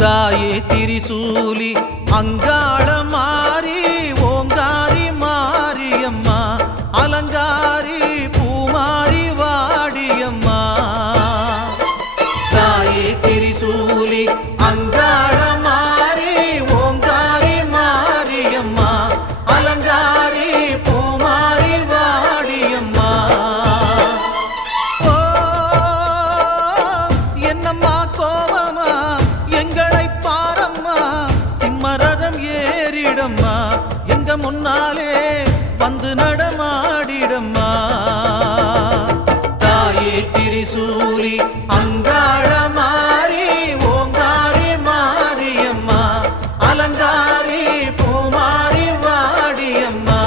தாயே திரிசூலி அங்காள மாறி ஓங்காரி மாரியம்மா அலங்காரி பூமாரி வாடியம்மா தாயே திரிசூலி அங்காள மாறி ஓங்காரி மாரியம்மா அலங்காரி பூமாரி வாடியம்மா ஓ என்னம்மா கோவமா எங்களை பாரம்மா சிம்மரதம் ஏறிடம்மா எங்க முன்னாலே வந்து நடமாடிடம்மா தாயே திரிசூலி அங்காள மாறி ஓங்காரி மாரியம்மா அலங்காரி பூமாரி வாடியம்மா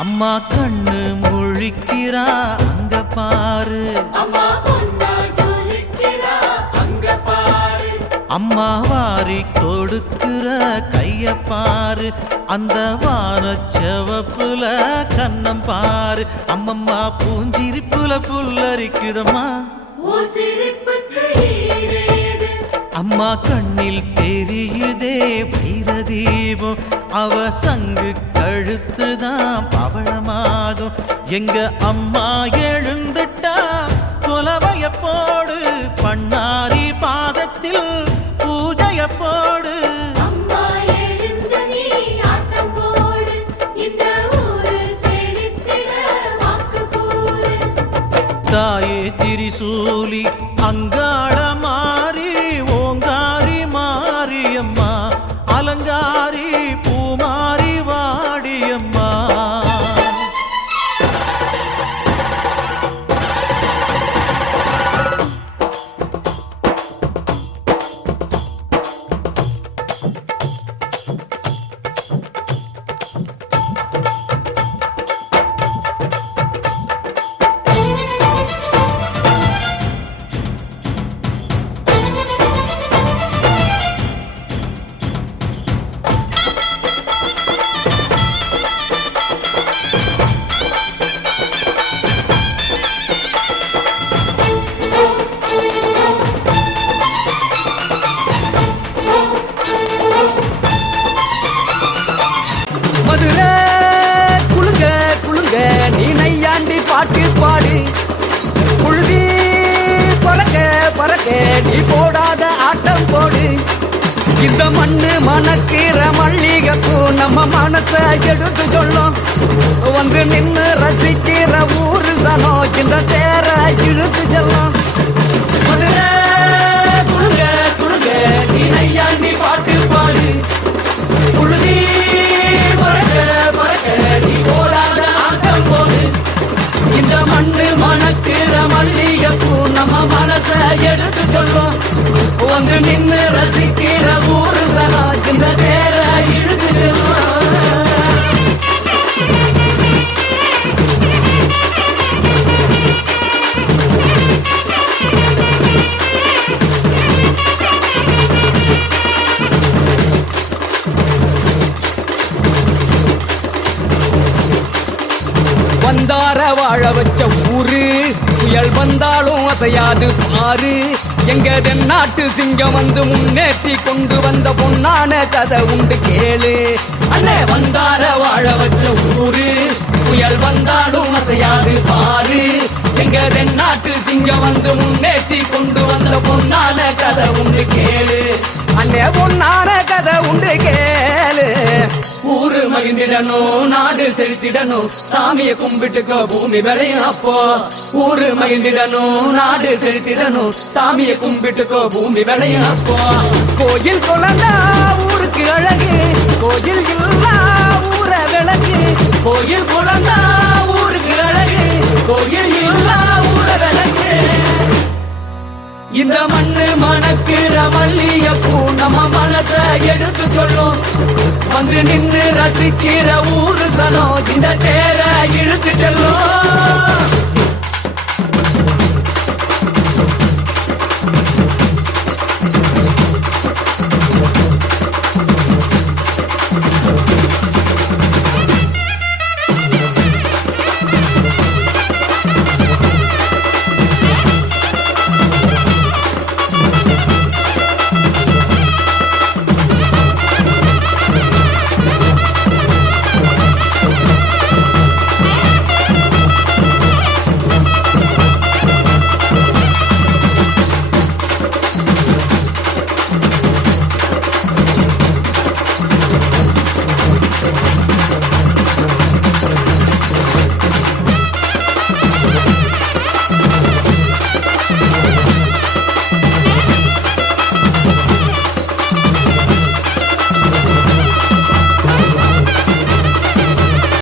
அம்மா கண்ணு முழிக்கிறா அங்க பாரு அம்மா வாரி கொடுக்கிற கைய பாரு அந்த வானச்சவப்புல கண்ணம் பாரு அம்மம்மா பூஞ்சிரிப்புல புல்லரிக்குதம்மா அம்மா கண்ணில் தெரியுதே வைரதீபம் அவ சங்கு கழுத்துதான் பவளமாகும் எங்க அம்மா எழுந்துட்டா குலவைய போடு பண்ணாரி பாதத்தில் பூஜைய போடு தாயே திரிசூலி அங்காள மாறி ஓங்காரி மாரியம்மா அலங்காரி பூமாரி வாடியம்மா பாட்டு பாடு புழுதி பறக்க பறக்க நீ போடாத ஆட்டம் போடு இந்த மண்ணு மணக்கிற மல்லிகைப்பூ நம்ம மனச எடுத்து சொல்லும் வந்து நின்று ரசிக்கிற ஊரு சனம் இந்த தேர இழுத்து செல்லும் குழுங்க குழுங்க நீ நையாண்டி பாட்டு பாடு புழுதி பறக்க பறக்க நீ போடாத ஆட்டம் போடு இந்த மண்ணு மணக்கிற மல்லிகைப்பூ நம்ம மனச எடுத்து சொல்லும் வந்து நின்று ரசிக்கிற ஊரு சனா இந்த தேர இழுத்து செல்லும் வந்தார வாழ வச்ச ஊரு புயல் வந்தாலும் அசையாது பாரு எங்க தென்னாட்டு சிங்கம் வந்து முன்னேற்றி கொண்டு வந்த பொன்னான கதை உண்டு கேளு அண்ணே வந்தார வாழ வச்ச ஊரு புயல் வந்தாலும் அசையாது பாரு எங்க தென்னாட்டு சிங்கம் வந்து முன்னேற்றி கொண்டு வந்த பொன்னான கதை உண்டு கேளு அண்ணே பொன்னான கதை உண்டு கேளு ஊரு மகிழ்ந்திடணும் நாடு செழித்திடணும் சாமிய கும்பிட்டுக்கோ பூமி விளையும் அப்போ ஊரு மகிழ்ந்திடணும் நாடு செழித்திடணும் சாமிய கும்பிட்டுக்கோ பூமி விளையும் அப்போ கோயில் குழந்தா ஊருக்கு அழகு கோயில் இல்லா ஊர விளக்கு கோயில் குழந்தா ஊருக்கு அழகு கோயில் இல்லா ஊர விளக்கு இந்த மண்ணு மணக்கிற மல்லிகைப்பூ நம்ம மனச எடுத்து சொல்லும் வந்து நின்னு ரசிக்கிற ஊரு சனம் இந்த தேர இழுத்து